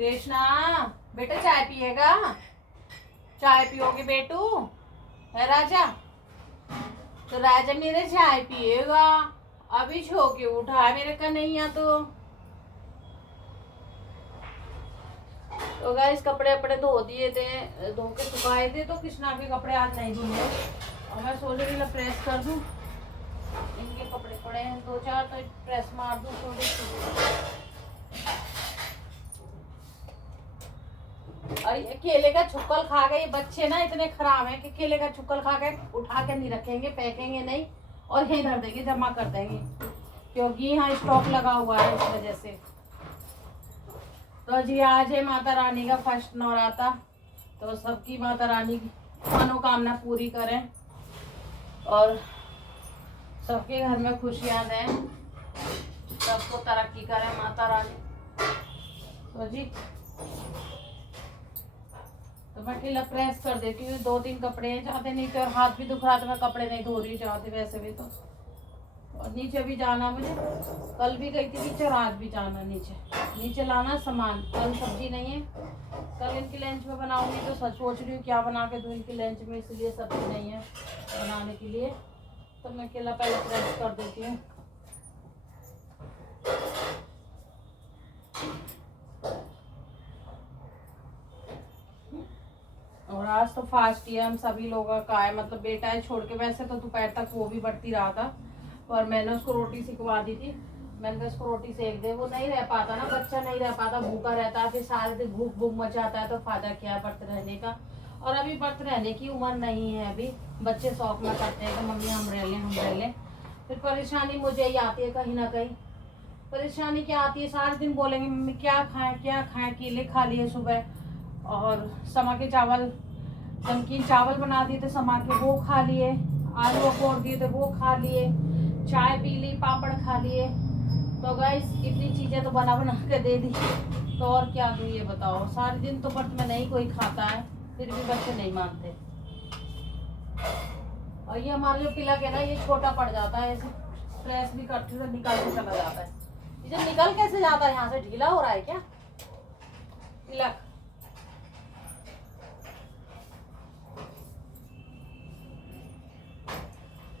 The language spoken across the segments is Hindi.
कृष्णा, बेटा चाय पिएगा? चाय पियोगे बेटू? है राजा? तो राजा मेरे चाय पिएगा। अभी छो के उठा मेरे कन्हैया। तो गाइस कपड़े अपने धो दिए थे, धो के सुखाए थे। तो कृष्णा के कपड़े आज नहीं धुले और मैं सोच रही प्रेस कर दूं। इनके कपड़े पड़े हैं 2-4, तो प्रेस मार दूं थोड़ी सी। और ये केले का छुक्कल खा गए। ये बच्चे ना इतने खराब हैं कि केले का छुक्कल खा के उठा के नहीं रखेंगे, फेंकेंगे नहीं और यहीं धर देंगे, जमा कर देंगे, क्योंकि यहाँ स्टॉक लगा हुआ है इस वजह से। तो जी आज है माता रानी का फर्स्ट नवराता। तो सबकी माता रानी की मनोकामना पूरी करें और सबके घर में खुशियां दें, सबको तरक्की करें माता रानी। तो जी तो मैं ढीला प्रेस कर देती हूँ। 2-3 कपड़े हैं, चाहते नीचे, और हाथ भी दुख रहा था, मैं कपड़े नहीं धो रही चाहते वैसे भी। तो और नीचे भी जाना मुझे, कल भी गई थी नीचे और आज भी जाना नीचे लाना सामान। कल सब्जी नहीं है, कल इनकी लंच में बनाऊंगी। तो सच सोच रही हूँ क्या बना के दूँ इनकी लंच में, इसलिए सब्जी नहीं है बनाने के लिए। तो मैं केला पहले प्रेस कर देती हूँ। और आज तो फास्ट ही हम सभी लोगों का है, मतलब बेटा है छोड़ के। वैसे तो दोपहर तक वो भी बढ़ती रहा था, और मैंने उसको रोटी सिखवा दी थी। मैंने कहा उसको रोटी सेक दे। वो नहीं रह पाता ना, बच्चा नहीं रह पाता, भूखा रहता है, फिर सारे दिन भूख भूख मचाता है। तो फायदा क्या है व्रत रहने का। और अभी व्रत रहने की उम्र नहीं है। अभी बच्चे शौक में करते हैं कि मम्मी हम रह लें। फिर परेशानी मुझे ही आती है कहीं ना कहीं। परेशानी क्या आती है, सारे दिन बोलेंगे मम्मी क्या खाएं। केले खा लिए सुबह, और समा के चावल, नमकीन चावल बना दिए थे समा के, वो खा लिए। आलू फोड़ दिए थे, वो खा लिए। चाय पी ली, पापड़ खा लिए। तो गाइस इतनी चीजें तो बना के दे दी, तो और क्या दूँ ये बताओ। सारे दिन तो व्रत में नहीं कोई खाता है, फिर भी बच्चे नहीं मानते। और ये हमारे लिए तिलक है ना, ये छोटा पड़ जाता है, ऐसे प्रेस भी करती हूँ तो निकल के चला जाता है। ये निकल कैसे जाता है, यहाँ से ढीला हो रहा है क्या तिलक?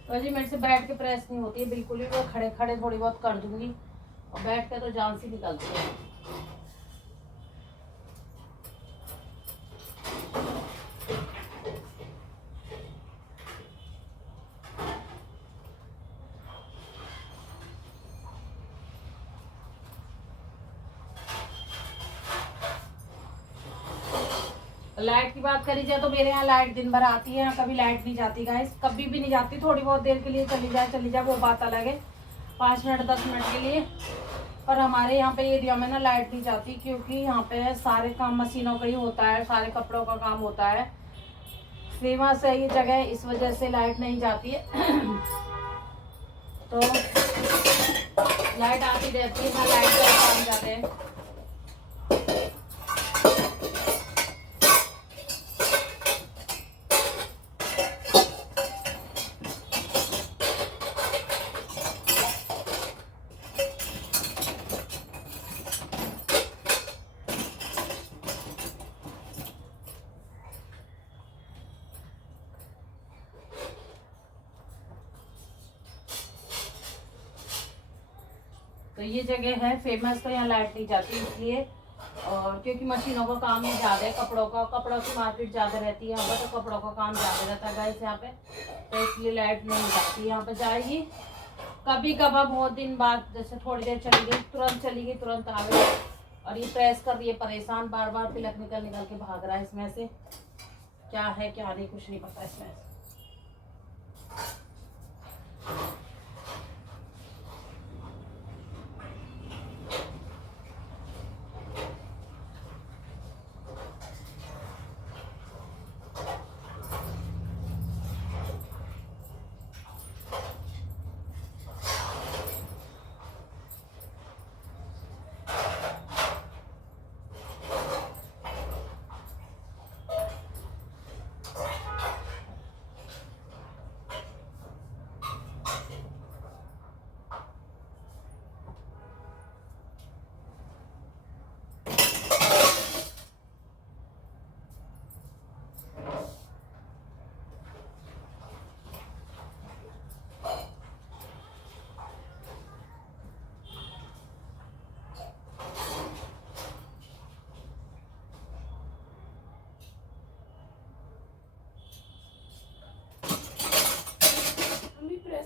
तो जी मेरे से बैठ के प्रेस नहीं होती है बिल्कुल भी। वो खड़े खड़े थोड़ी बहुत कर दूंगी, और बैठ के तो जान सी निकलती है। लाइट की बात करी जाए तो मेरे यहाँ लाइट दिन भर आती है, कभी लाइट नहीं जाती गाइस, कभी भी नहीं जाती। थोड़ी बहुत देर के लिए चली जाए वो बात अलग है, 5 मिनट 10 मिनट के लिए। पर हमारे यहाँ पे एरिया में ना लाइट नहीं जाती, क्योंकि यहाँ पे सारे काम मशीनों का ही होता है, सारे कपड़ों का काम होता है। फेमस है ये जगह, इस वजह से लाइट नहीं जाती है। तो लाइट आती रहती है, लाइट का काम जाते हैं। तो ये जगह है फेमस, तो यहाँ लाइट नहीं जाती इसलिए। और क्योंकि मशीनों का काम है ज़्यादा है, कपड़ों की मार्केट ज़्यादा रहती है यहाँ पर, तो कपड़ों का काम ज़्यादा रहता है गाइस यहाँ पे। तो इसलिए लाइट नहीं जाती, यहाँ पे जाएगी कभी कभार, बहुत दिन बाद, जैसे थोड़ी देर चली गई, तुरंत चली गई, तुरंत आ गई। और ये प्रेस कर रही है, परेशान, बार बार तिलक निकल के भाग रहा है इसमें से। क्या है क्या नहीं कुछ नहीं पता इसमें से।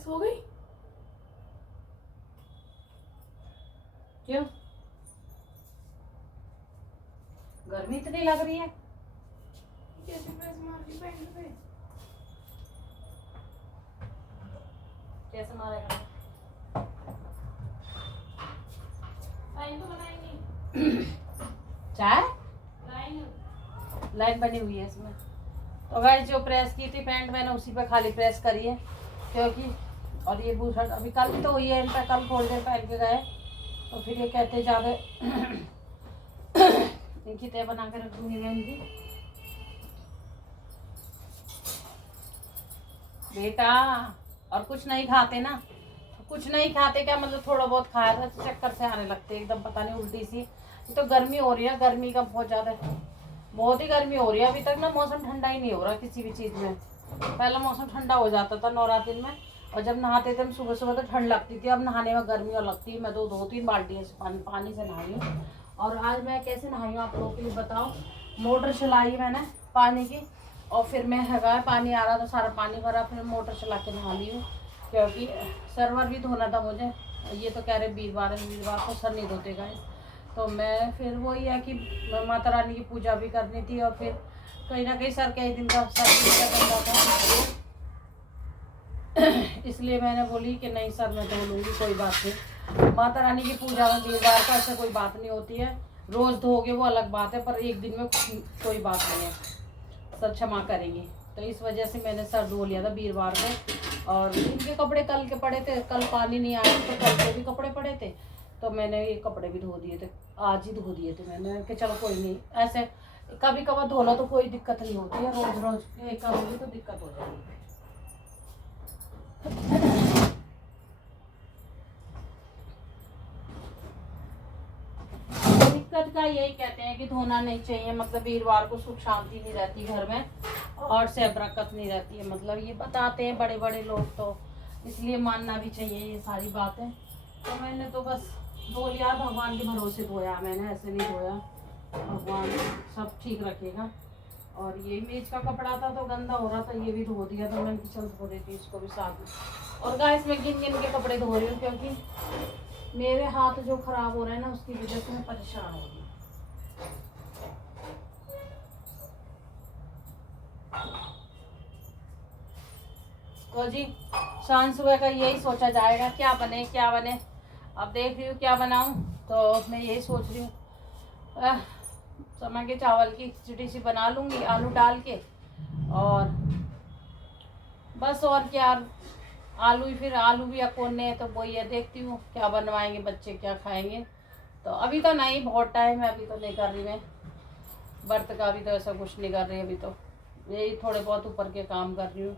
सो गई? क्यों, गर्मी इतनी लग रही है? कैसे प्रेस मार दी पैंट पे? कैसे मारेगा? लाइन तो बनाई नहीं। चाय लाइन लाइन बनी हुई है इसमें। तो गाइस जो प्रेस की थी पैंट मैंने उसी पे खाली प्रेस करी है, क्योंकि और ये बूशर्ट अभी कल भी तो हुई है, इन पे कल फोल्डर पहन के गए तो फिर ये कहते ज़्यादा इनकी तय बना के रख दूंगी मैं इनकी। बेटा और कुछ नहीं खाते ना, कुछ नहीं खाते क्या मतलब थोड़ा बहुत खाया था तो चक्कर से आने लगते एकदम, पता नहीं उल्टी सी। तो गर्मी हो रही है, गर्मी का बहुत ज़्यादा, बहुत ही गर्मी हो रही है। अभी तक ना मौसम ठंडा ही नहीं हो रहा किसी भी चीज़ में। पहला मौसम ठंडा हो जाता था नवरात्रि में, और जब नहाते थे हम सुबह सुबह तो ठंड लगती थी, अब नहाने में गर्मी और लगती है। मैं तो 2-3 बाल्टी से पानी से नहाई हूँ। और आज मैं कैसे नहाई हूँ आप लोगों के लिए बताओ। मोटर चलाई मैंने पानी की, और फिर मैं हैगा पानी आ रहा था सारा पानी भरा, फिर मोटर चला के नहा ली हूँ, क्योंकि सर्वर भी धोना था मुझे। ये तो कह रहे वीरवार है, वीरवार को सर नहीं धोते गाइस। तो मैं फिर वही है कि माता रानी की पूजा भी करनी थी, और फिर कहीं ना कहीं सर के दिन का सर भी गंदा था इसलिए मैंने बोली कि नहीं सर मैं धो लूँगी, कोई बात नहीं। माता रानी की पूजा में वीरवार का ऐसे कोई बात नहीं होती है, रोज़ धोगे वो अलग बात है, पर एक दिन में कोई बात नहीं है, सर क्षमा करेंगे। तो इस वजह से मैंने सर धो लिया था वीरवार को। और इनके कपड़े कल के पड़े थे, कल पानी नहीं आया तो कल के भी कपड़े पड़े थे, तो मैंने ये कपड़े भी धो दिए थे, आज ही धो दिए थे मैंने कि चलो कोई नहीं, ऐसे कभी कभार धो लो तो कोई दिक्कत नहीं होती है, रोज रोज एक करोगी तो दिक्कत हो जाएगी। दिक्कत का यही कहते हैं कि धोना नहीं चाहिए, मतलब वीरवार को सुख शांति नहीं रहती घर में, और से बरकत नहीं रहती है, मतलब ये बताते हैं बड़े बड़े लोग, तो इसलिए मानना भी चाहिए ये सारी बातें। तो मैंने तो बस धो लिया, भगवान के भरोसे धोया मैंने, ऐसे नहीं धोया, भगवान सब ठीक रखेगा। और ये मेज का कपड़ा था तो गंदा हो रहा था, ये भी धो दिया, तो मैंने चल धो देती इसको भी साथ में। और गाइस मैं गिन गिन के कपड़े धो रही हूँ, क्योंकि मेरे हाथ जो खराब हो रहे हैं ना उसकी वजह से मैं परेशान हो रही हूँ। तो जी शाम सुबह का यही सोचा जाएगा क्या बने क्या बने। अब देख रही हूँ क्या बनाऊँ, तो मैं यही सोच रही हूँ समय के चावल की खिचड़ी सी बना लूँगी आलू डाल के, और बस और क्या, आलू ही, फिर आलू भी अकोने हैं तो वही है, देखती हूँ क्या बनवाएंगे बच्चे क्या खाएंगे। तो अभी तो नहीं, बहुत टाइम है, अभी तो नहीं कर रही मैं व्रत का, अभी तो ऐसा कुछ नहीं कर रही, अभी तो यही थोड़े बहुत ऊपर के काम कर रही हूँ।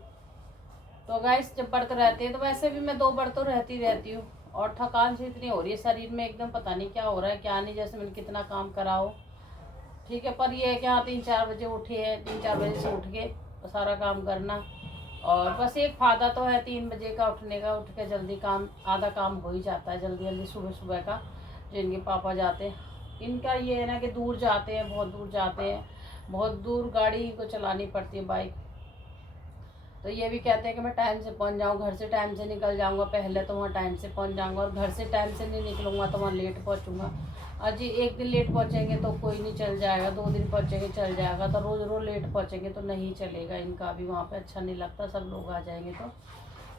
तो गाइस जब व्रत रहते हैं तो वैसे भी मैं 2 व्रत तो रहती हूँ, और थकान से इतनी हो रही है शरीर में एकदम, पता नहीं क्या हो रहा है क्या नहीं, जैसे मैंने कितना काम करा हो। ठीक है, पर ये है कि हाँ 3-4 बजे उठे हैं, 3-4 बजे से उठ के सारा काम करना, और बस एक फायदा तो है 3 बजे का उठने का, उठ के जल्दी काम, आधा काम हो ही जाता है जल्दी जल्दी सुबह सुबह का। जो इनके पापा जाते हैं, इनका ये है ना कि दूर जाते हैं, बहुत दूर जाते हैं, बहुत दूर गाड़ी को चलानी पड़ती है बाइक। तो ये भी कहते हैं कि मैं टाइम से पहुंच जाऊँ, घर से टाइम से निकल जाऊँगा पहले तो वहाँ टाइम से पहुंच जाऊँगा, और घर से टाइम से नहीं निकलूँगा तो वहाँ लेट पहुँचूँगा। अजी एक दिन लेट पहुँचेंगे तो कोई नहीं, चल जाएगा, 2 दिन पहुँचेंगे चल जाएगा, तो रोज़ रोज़ लेट पहुँचेंगे तो नहीं चलेगा, इनका भी वहाँ पे अच्छा नहीं लगता, सब लोग आ जाएंगे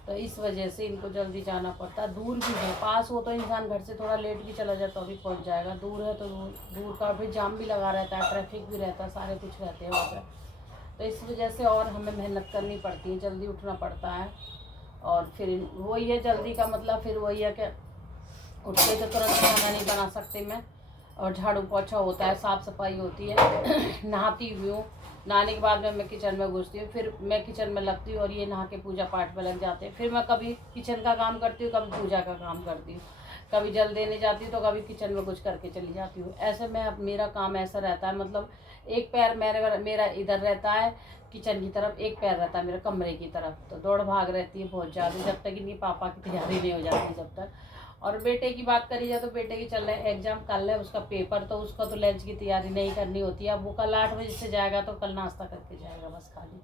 तो इस वजह से इनको जल्दी जाना पड़ता है। दूर भी है, पास हो तो इंसान घर से थोड़ा लेट भी चला जाए तो अभी पहुँच जाएगा, दूर है तो दूर का फिर जाम भी लगा रहता है, ट्रैफिक भी रहता है, सारे कुछ रहते हैं वहाँ पर। तो इस वजह से और हमें मेहनत करनी पड़ती है, जल्दी उठना पड़ता है। और फिर वही है जल्दी का मतलब, फिर वही है कि उठते तो तुरंत खाना नहीं बना सकते मैं, और झाड़ू पोछा होता है, साफ़ सफाई होती है नहाती हुई हूँ, नहाने के बाद में मैं किचन में घुसती हूँ, फिर मैं किचन में लगती हूँ, और ये नहा के पूजा पाठ में लग जाते हैं। फिर मैं कभी किचन का काम करती हूँ, कभी पूजा का काम करती हूँ, कभी जल देने जाती हूँ तो कभी किचन में कुछ करके चली जाती हूँ। ऐसे मैं मेरा काम ऐसा रहता है, मतलब एक पैर मेरा इधर रहता है किचन की तरफ, एक पैर रहता है मेरा कमरे की तरफ, तो दौड़ भाग रहती है बहुत ज़्यादा, जब तक इनकी पापा की तैयारी नहीं हो जाती जब तक। और बेटे की बात करी जाए तो बेटे की चल रहा है एग्जाम, कल है उसका पेपर, तो उसका तो लंच की तैयारी नहीं करनी होती है। अब वो कल 8 बजे से जाएगा तो कल नाश्ता करके जाएगा बस खाली,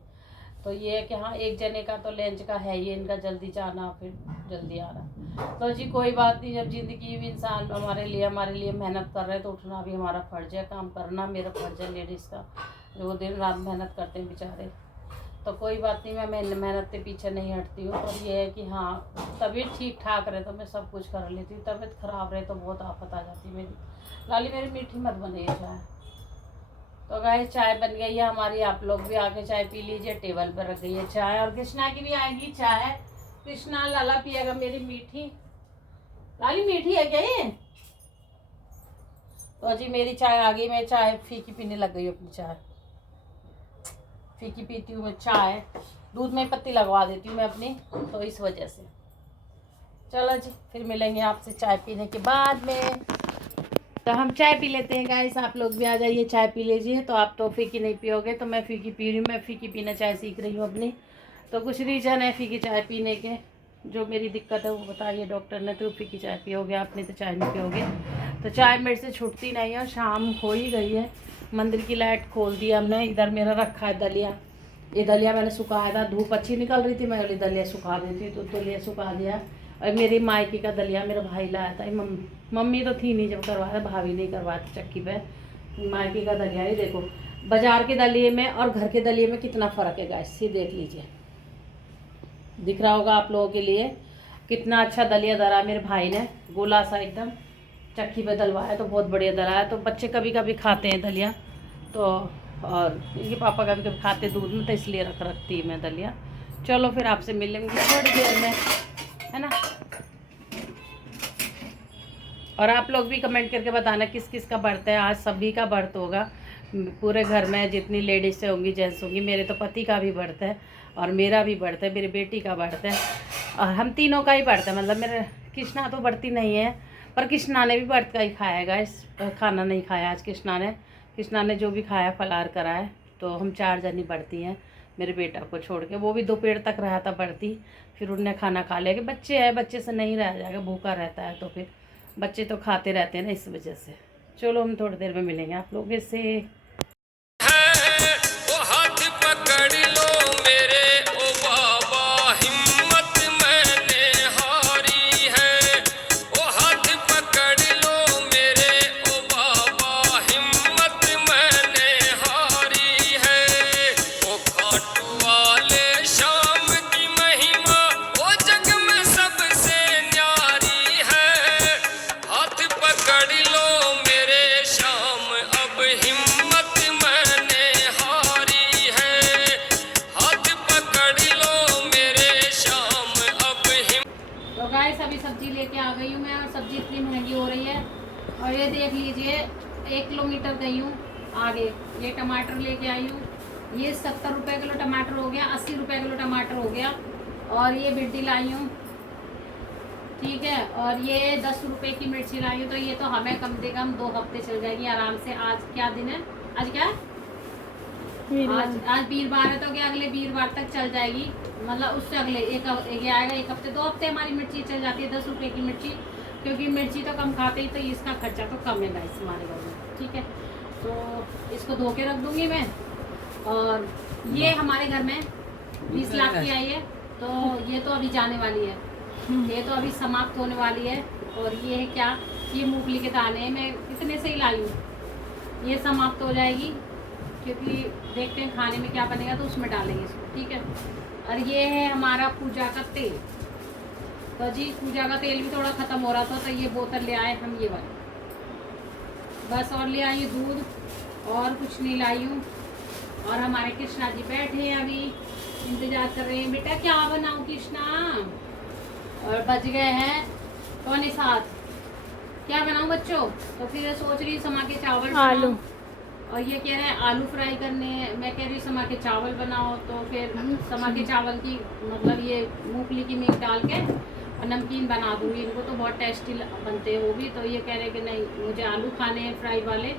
तो ये है कि हाँ एक जने का तो लंच का है ही, इनका जल्दी जाना फिर जल्दी आना। तो जी कोई बात नहीं, जब ज़िंदगी में इंसान हमारे लिए मेहनत कर रहे हैं तो उठना भी हमारा फ़र्ज़ है, काम करना मेरा फ़र्ज़ है लेडीज़ का, जो वो दिन रात मेहनत करते हैं बेचारे। तो कोई बात नहीं, मैं मेहनत के पीछे नहीं हटती हूँ। और ये है कि हाँ तबीयत ठीक ठाक रहे तो मैं सब कुछ कर लेती हूँ, तबीयत ख़राब रहे तो बहुत आफत आ जाती है मेरी। लाली मेरी मीठी मत बनी है चाय। तो गाइस चाय बन गई है हमारी, आप लोग भी आके चाय पी लीजिए, टेबल पर रख गई है चाय। और कृष्णा की भी आएगी चाय, कृष्णा लाला पिएगा मेरी मीठी। लाली मीठी है क्या ये? तो जी मेरी चाय आ गई, मैं चाय फीकी पीने लग गई अपनी चाय। फीकी पीती हूँ मैं चाय, दूध में पत्ती लगवा देती हूँ मैं अपनी, तो इस वजह से। चलो जी फिर मिलेंगे आपसे चाय पीने के बाद में। तो हम चाय पी लेते हैं गाइस, आप लोग भी आ जाइए चाय पी लीजिए। तो आप तो फीकी नहीं पियोगे तो मैं फीकी पी रही हूँ, मैं फीकी पीना चाय सीख रही हूँ अपनी। तो कुछ रीज़न है फीकी चाय पीने के, जो मेरी दिक्कत है वो बताइए डॉक्टर ने, तो फीकी चाय पियोगे आप, नहीं तो चाय नहीं पियोगे। तो चाय मेरे से छूटती नहीं है, शाम हो ही गई है, मंदिर की लाइट खोल दी हमने। इधर मेरा रखा है दलिया, ये दलिया मैंने सुखाया था, धूप अच्छी निकल रही थी, मैं दलिया सुखा देती, तो दलिया सुखा दिया। और मेरी मायके का दलिया मेरा भाई लाया था, मम्मी तो थी नहीं जब करवाया, भाभी नहीं करवाया था चक्की पे। मायके का दलिया ही देखो, बाजार के दलिए में और घर के दलिए में कितना फ़र्क है गाइस, ये देख लीजिए, दिख रहा होगा आप लोगों के लिए कितना अच्छा दलिया दला मेरे भाई ने, गोला सा एकदम चक्की पे दलवाया, तो बहुत बढ़िया दलाया। तो बच्चे कभी कभी खाते हैं दलिया, तो और इनके पापा कभी कभी खाते दूध में, तो इसलिए रखती मैं दलिया। चलो फिर आपसे मिलेंगे थोड़ी देर में, है ना। और आप लोग भी कमेंट करके बताना किस किस का बर्थ है आज। सभी का बर्थ होगा पूरे घर में, जितनी लेडीज से होंगी जेंट्स होंगी। मेरे तो पति का भी बर्थ है और मेरा भी बर्थ है, मेरी बेटी का बर्थ है, और हम तीनों का ही बर्थ है। मतलब मेरे कृष्णा तो बढ़ती नहीं है, पर कृष्णा ने भी बर्थ का ही खाया, इस खाना नहीं खाया आज कृष्णा ने जो भी खाया फलार करा है। तो हम 4 जनी बढ़ती हैं, मेरे बेटा को छोड़ के, वो भी दोपहर तक रहा था बढ़ती, फिर उनने खाना खा लिया कि बच्चे हैं, बच्चे से नहीं रह जाएगा, भूखा रहता है, तो फिर बच्चे तो खाते रहते हैं ना, इस वजह से। चलो हम थोड़ी देर में मिलेंगे आप लोगों से। अभी सब्जी लेके आ गई हूँ मैं, और सब्जी इतनी महंगी हो रही है। और ये देख लीजिए 1 किलोमीटर गई हूँ आगे, ये टमाटर लेके आई हूँ, ये 70 रुपये किलो टमाटर हो गया, 80 रुपये किलो टमाटर हो गया। और ये भिंडी लाई हूँ, ठीक है, और ये 10 रुपये की मिर्ची लाई हूँ। तो ये तो हमें कम से कम 2 हफ्ते चल जाएगी आराम से। आज क्या दिन है, आज क्या है, आज वीरवार है, तो क्या अगले वीरवार तक चल जाएगी, मतलब उससे अगले एक ये आएगा 1 हफ्ते 2 हफ्ते हमारी मिर्ची चल जाती है। 10 रुपये की मिर्ची, क्योंकि मिर्ची तो कम खाते ही, तो इसका खर्चा तो कम है गाइस हमारे घर में, ठीक है। तो इसको धो के रख दूँगी मैं। और ये हमारे घर में 20 लाख की आई है, तो ये तो अभी जाने वाली है, ये तो अभी समाप्त होने वाली है। और ये है क्या, ये मूंगफली के दाने हैं, मैं इतने से ही लाई हूँ, ये समाप्त हो जाएगी, क्योंकि देखते हैं खाने में क्या बनेगा तो उसमें डालेंगे इसको, ठीक है। और ये है हमारा पूजा का तेल, तो जी पूजा का तेल भी थोड़ा ख़त्म हो रहा था, तो ये बोतल ले आए हम, ये वाली बस। और ले आई दूध, और कुछ नहीं लाई हूँ। और हमारे कृष्णा जी बैठे हैं अभी, इंतजार कर रहे हैं, बेटा क्या बनाऊँ कृष्णा। और बज गए हैं 6:15, क्या बनाऊँ बच्चों। तो फिर सोच रही हूँ समा के चावल आलू, और ये कह रहे हैं आलू फ्राई करने हैं, मैं कह रही हूँ समा के चावल बनाओ। तो फिर समा के चावल की मतलब ये मूंगफली की मीट डाल के और नमकीन बना दूँगी, इनको तो बहुत टेस्टी बनते हैं वो भी। तो ये कह रहे हैं कि नहीं मुझे आलू खाने हैं फ्राई वाले।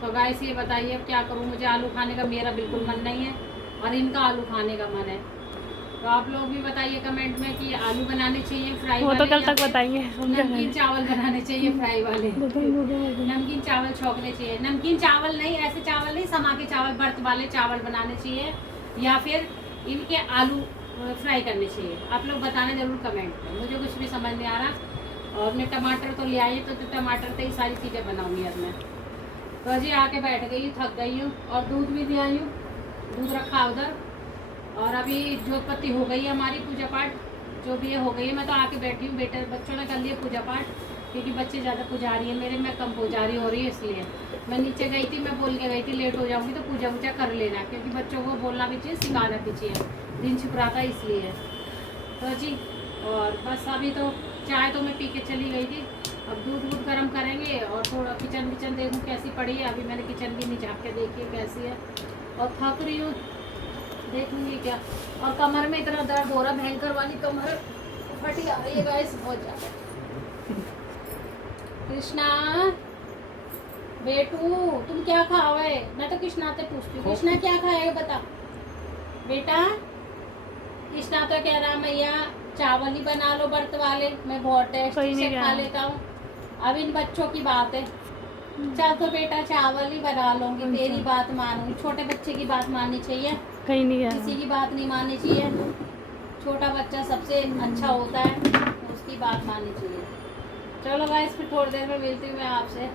तो गाइस ये बताइए अब क्या करूँ, मुझे आलू खाने का मेरा बिल्कुल मन नहीं है, और इनका आलू खाने का मन है। तो आप लोग भी बताइए कमेंट में कि आलू बनाने चाहिए फ्राई वाले, वो तो कल तक बताएंगे। नमकीन चावल बनाने चाहिए फ्राई वाले, नमकीन चावल छोंकने चाहिए, नमकीन चावल नहीं, ऐसे चावल नहीं, समा के चावल बर्थ वाले चावल बनाने चाहिए, या फिर इनके आलू फ्राई करने चाहिए। आप लोग बताना जरूर कमेंट में, मुझे कुछ भी समझ नहीं आ रहा। और मैं टमाटर तो ले आई तो टमाटर से ही सारी चीज़ें बनाऊंगी आज मैं। तो जी आके बैठ गई हूँ, थक गई हूँ और दूध भी ले आई हूँ, दूध रखा उधर। और अभी जोतपत्ती हो गई है हमारी, पूजा पाठ जो भी है हो गई है। मैं तो आके बैठी हूँ, बेटे बच्चों ने कर लिया पूजा पाठ, क्योंकि बच्चे ज़्यादा पुजारी है मेरे, मैं कम पुजारी हो रही है इसलिए। मैं नीचे गई थी, मैं बोल के गई थी लेट हो जाऊँगी तो पूजा वूजा कर लेना, क्योंकि बच्चों को बोलना भी चाहिए, सिखाना भी चाहिए, दिन छिपराता इसलिए। तो जी और बस अभी तो चाय तो मैं पी के चली गई थी, अब दूध वूध गर्म करेंगे और थोड़ा किचन विचन देखूँ कैसी पड़ी है। अभी मैंने किचन की नहीं झाँक के देखी है कैसी है, और थक रही हूँ, देखूँगी क्या। और कमर में इतना दर्द हो रहा, भयंकर वाली कमर फटी आ रही है गाइस बहुत ज़्यादा। कृष्णा बेटू तुम क्या खाओगे? मैं तो कृष्णा से पूछती हूँ, कृष्णा क्या खाएगा बता बेटा। कृष्णा तो कह रहा मैया चावल ही बना लो व्रत वाले, मैं बहुत टेस्टी से खा लेता हूँ। अब इन बच्चों की बात है, चल तो बेटा चावल ही बना लूंगी, तेरी बात मानूंगी। छोटे बच्चे की बात माननी चाहिए, कहीं नहीं गया। किसी की बात नहीं माननी चाहिए। छोटा बच्चा सबसे अच्छा होता है, उसकी बात माननी चाहिए। चलो गाइस फिर थोड़ी देर में मिलती हूँ मैं आपसे।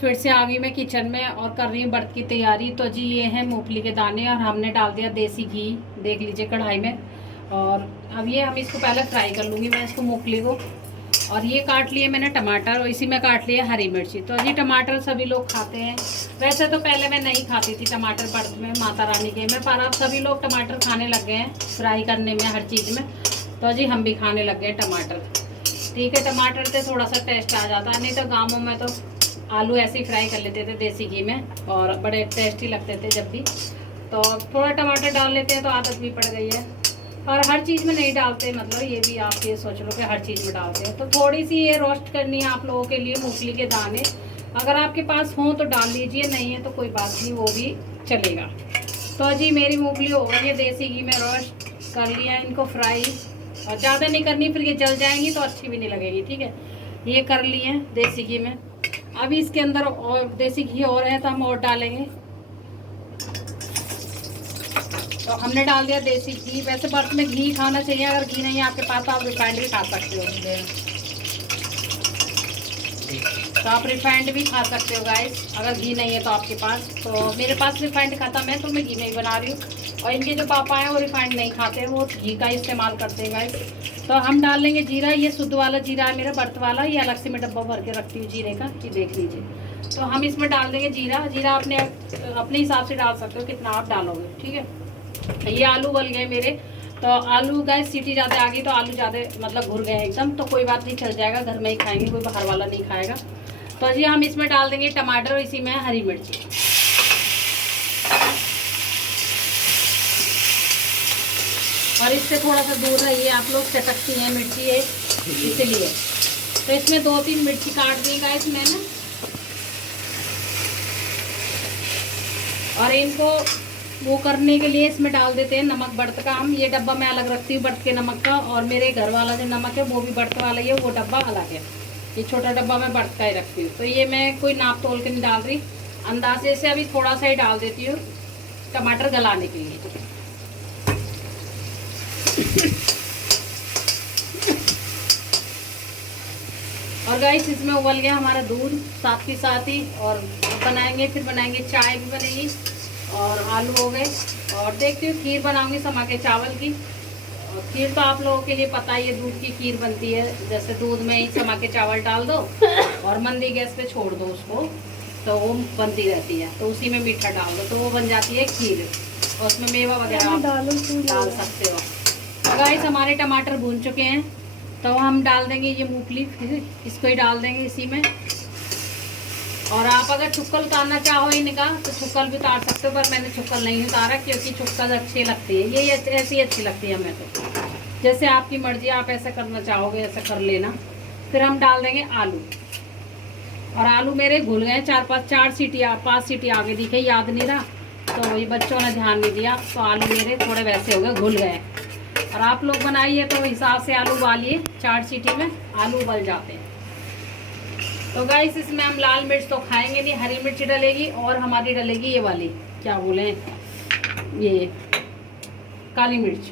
फिर से आ गई मैं किचन में और कर रही हूँ व्रत की तैयारी। तो जी ये है मूंगफली के दाने और हमने डाल दिया देसी घी, देख लीजिए कढ़ाई में। और अब ये हम इसको पहले फ्राई कर लूँगी मैं इसको मूंगफली को। और ये काट लिए मैंने टमाटर और इसी में काट लिया हरी मिर्ची। तो जी टमाटर सभी लोग खाते हैं, वैसे तो पहले मैं नहीं खाती थी टमाटर व्रत में माता रानी के में, पर अब सभी लोग टमाटर खाने लग गए हैं फ्राई करने में हर चीज़ में। तो जी हम भी खाने लग गए टमाटर। ठीक है, टमाटर से थोड़ा सा टेस्ट आ जाता है, नहीं तो गाँवों में तो आलू ऐसे ही फ्राई कर लेते थे देसी घी में और बड़े टेस्टी लगते थे जब भी। तो थोड़ा टमाटर डाल लेते हैं तो आदत भी पड़ गई है, और हर चीज़ में नहीं डालते, मतलब ये भी आप ये सोच लो कि हर चीज़ में डालते हैं। तो थोड़ी सी ये रोस्ट करनी है आप लोगों के लिए मूंगफली के दाने, अगर आपके पास हों तो डाल लीजिए, नहीं है तो कोई बात नहीं, वो भी चलेगा। तो जी मेरी मूंगफली हो गई है देसी घी में रोस्ट कर लिया इनको फ्राई, और ज़्यादा नहीं करनी फिर ये जल जाएंगी तो अच्छी भी नहीं लगेगी। ठीक है, ये कर लिए देसी घी में। अभी इसके अंदर और देसी घी और है तो हम और डालेंगे। तो हमने डाल दिया देसी घी। वैसे व्रत में घी खाना चाहिए, अगर घी नहीं है आपके पास तो आप रिफाइंड भी खा सकते हो, तो आप रिफाइंड भी खा सकते हो गाइस अगर घी नहीं है तो आपके पास। तो मेरे पास रिफाइंड खाता मैं, तो मैं घी में ही बना रही हूँ। और इनके जो पापा हैं वो रिफाइंड नहीं खाते, वो घी का इस्तेमाल करते हैं गाइस। तो हम डाल लेंगे जीरा, ये शुद्ध वाला जीरा है मेरा व्रत वाला, ये अलग से मैं डब्बा भर के रखती हूँ जीरे का, ये देख लीजिए। तो हम इसमें डाल देंगे जीरा। जीरा अपने हिसाब से डाल सकते हो कितना आप डालोगे। ठीक है, ये आलू उबल गए मेरे। तो आलू गैस सीटी ज़्यादा आ गई तो आलू ज़्यादा मतलब घुल गए एकदम, तो कोई बात नहीं, चल जाएगा, घर में ही खाएंगे, कोई बाहर वाला नहीं खाएगा। तो जी हम इसमें डाल देंगे टमाटर और इसी में हरी मिर्ची। और इससे थोड़ा सा दूर रहिए आप लोग, चटकती हैं मिर्ची है इसीलिए। तो इसमें 2-3 मिर्ची काट दी गाइस मैंने, और इनको वो करने के लिए इसमें डाल देते हैं नमक व्रत का। हम ये डब्बा मैं अलग रखती हूँ व्रत के नमक का, और मेरे घर वाला जो नमक है वो भी व्रत वाला ही है, वो डब्बा अलग है। ये छोटा डब्बा मैं व्रत का ही रखती हूँ। तो ये मैं कोई नाप तोल के नहीं डाल रही, अंदाजे से अभी थोड़ा सा ही डाल देती हूँ टमाटर गलाने के लिए। और गाइस इसमें उबल गया हमारा दूध साथ के साथ ही, और बनाएंगे, फिर बनाएंगे चाय भी बनेगी, और आलू हो गए। और देखती हूँ खीर बनाऊंगी समा के चावल की। और खीर तो आप लोगों के लिए पता ही है, दूध की खीर बनती है, जैसे दूध में ही समा के चावल डाल दो और मंदी गैस पे छोड़ दो उसको, तो वो बनती रहती है। तो उसी में मीठा डाल दो तो वो बन जाती है खीर, और उसमें मेवा वगैरह आप डाल सकते हो। तो गाइस हमारे टमाटर भून चुके हैं, तो हम डाल देंगे ये मूंगफली, फिर इसको ही डाल देंगे इसी में। और आप अगर छुक्कल उतारना चाहो इनका तो छुक्कल भी उतार सकते हो, पर मैंने छुक्कल नहीं उतारा क्योंकि छुक्कल अच्छी लगती है, ये ऐसी अच्छी लगती है हमें। तो जैसे आपकी मर्जी, आप ऐसा करना चाहोगे ऐसा कर लेना। फिर हम डाल देंगे आलू, और आलू मेरे घुल गए, 4 सीटी 5 सीटी आगे दिखे, याद नहीं रहा, तो ये बच्चों ने ध्यान नहीं दिया, तो आलू मेरे थोड़े वैसे हो गए, घुल गए। और आप लोग बनाइए तो हिसाब से आलू उबालिए, 4 सीटी में आलू उबल जाते हैं। तो गाइस इसमें हम लाल मिर्च तो खाएंगे नहीं, हरी मिर्च डलेगी और हमारी डलेगी ये वाली, क्या बोले, ये काली मिर्च।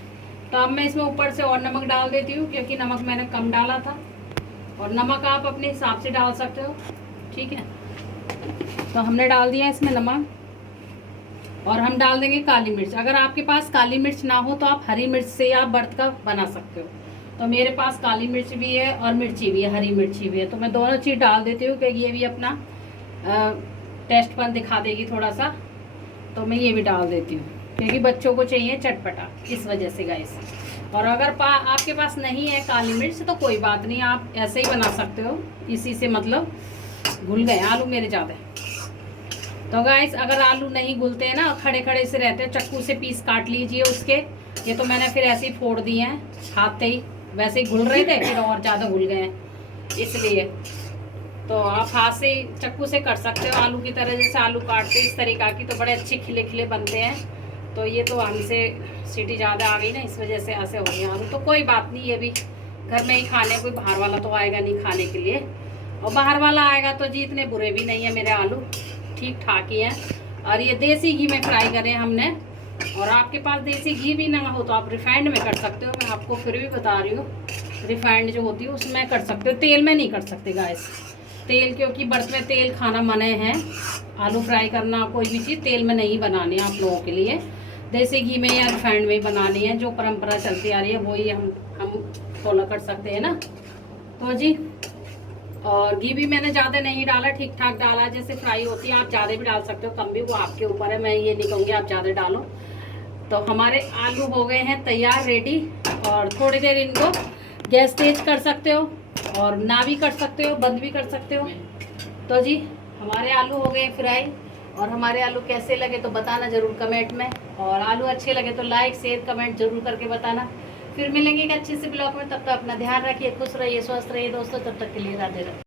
तो अब मैं इसमें ऊपर से और नमक डाल देती हूँ, क्योंकि नमक मैंने कम डाला था, और नमक आप अपने हिसाब से डाल सकते हो, ठीक है। तो हमने डाल दिया इसमें नमक, और हम डाल देंगे काली मिर्च। अगर आपके पास काली मिर्च ना हो तो आप हरी मिर्च से आप बर्त का बना सकते हो। तो मेरे पास काली मिर्च भी है और मिर्ची भी है, हरी मिर्ची भी है, तो मैं दोनों चीज़ डाल देती हूँ, क्योंकि ये भी अपना टेस्टपन दिखा देगी थोड़ा सा, तो मैं ये भी डाल देती हूँ, क्योंकि बच्चों को चाहिए चटपटा, इस वजह से गाइस। और अगर आपके पास नहीं है काली मिर्च तो कोई बात नहीं, आप ऐसे ही बना सकते हो, इसी से मतलब घुल गए आलू मेरे ज़्यादा। तो गाइस अगर आलू नहीं घुलते हैं ना, खड़े खड़े से रहते हैं, चक्कू से पीस काट लीजिए उसके। ये तो मैंने फिर ऐसे ही फोड़ दिए हैं हाथ से ही, वैसे ही घुल रहे थे, फिर और ज़्यादा घुल गए हैं इसलिए। तो आप हाथ से चक्कू से कर सकते हो आलू की तरह, जैसे आलू काटते इस तरीका की, तो बड़े अच्छे खिले खिले बनते हैं। तो ये तो हमसे सीटी ज़्यादा आ गई ना, इस वजह से ऐसे हो गए आलू, तो कोई बात नहीं, ये भी घर में ही खाने, कोई बाहर वाला तो आएगा नहीं खाने के लिए। और बाहर वाला आएगा तो जी इतने बुरे भी नहीं है मेरे आलू, ठीक ठाक ही हैं। और ये देसी घी में फ्राई करे हमने, और आपके पास देसी घी भी ना हो तो आप रिफाइंड में कर सकते हो, मैं आपको फिर भी बता रही हूँ, रिफाइंड जो होती है उसमें कर सकते हो, तेल में नहीं कर सकते गाइस, तेल, क्योंकि बर्त में तेल खाना मना है। आलू फ्राई करना कोई भी चीज़ तेल में नहीं बनानी है आप लोगों के लिए, देसी घी में या रिफाइंड में ही बनानी है, जो परंपरा चलती आ रही है वही हम फॉलो कर सकते हैं ना। तो जी, और घी भी मैंने ज़्यादा नहीं डाला, ठीक ठाक डाला, जैसे फ्राई होती है। आप ज़्यादा भी डाल सकते हो, कम भी, वो आपके ऊपर है, मैं ये नहीं कहूँगी आप ज़्यादा डालो। तो हमारे आलू हो गए हैं तैयार, रेडी। और थोड़ी देर इनको गैस तेज कर सकते हो, और ना भी कर सकते हो, बंद भी कर सकते हो। तो जी हमारे आलू हो गए फ्राई, और हमारे आलू कैसे लगे तो बताना ज़रूर कमेंट में, और आलू अच्छे लगे तो लाइक शेयर कमेंट जरूर करके बताना। फिर मिलेंगे एक अच्छे से ब्लॉग में, तब तक अपना ध्यान रखिए, खुश रहिए, स्वस्थ रहिए दोस्तों, तब तक के लिए राधे राधे।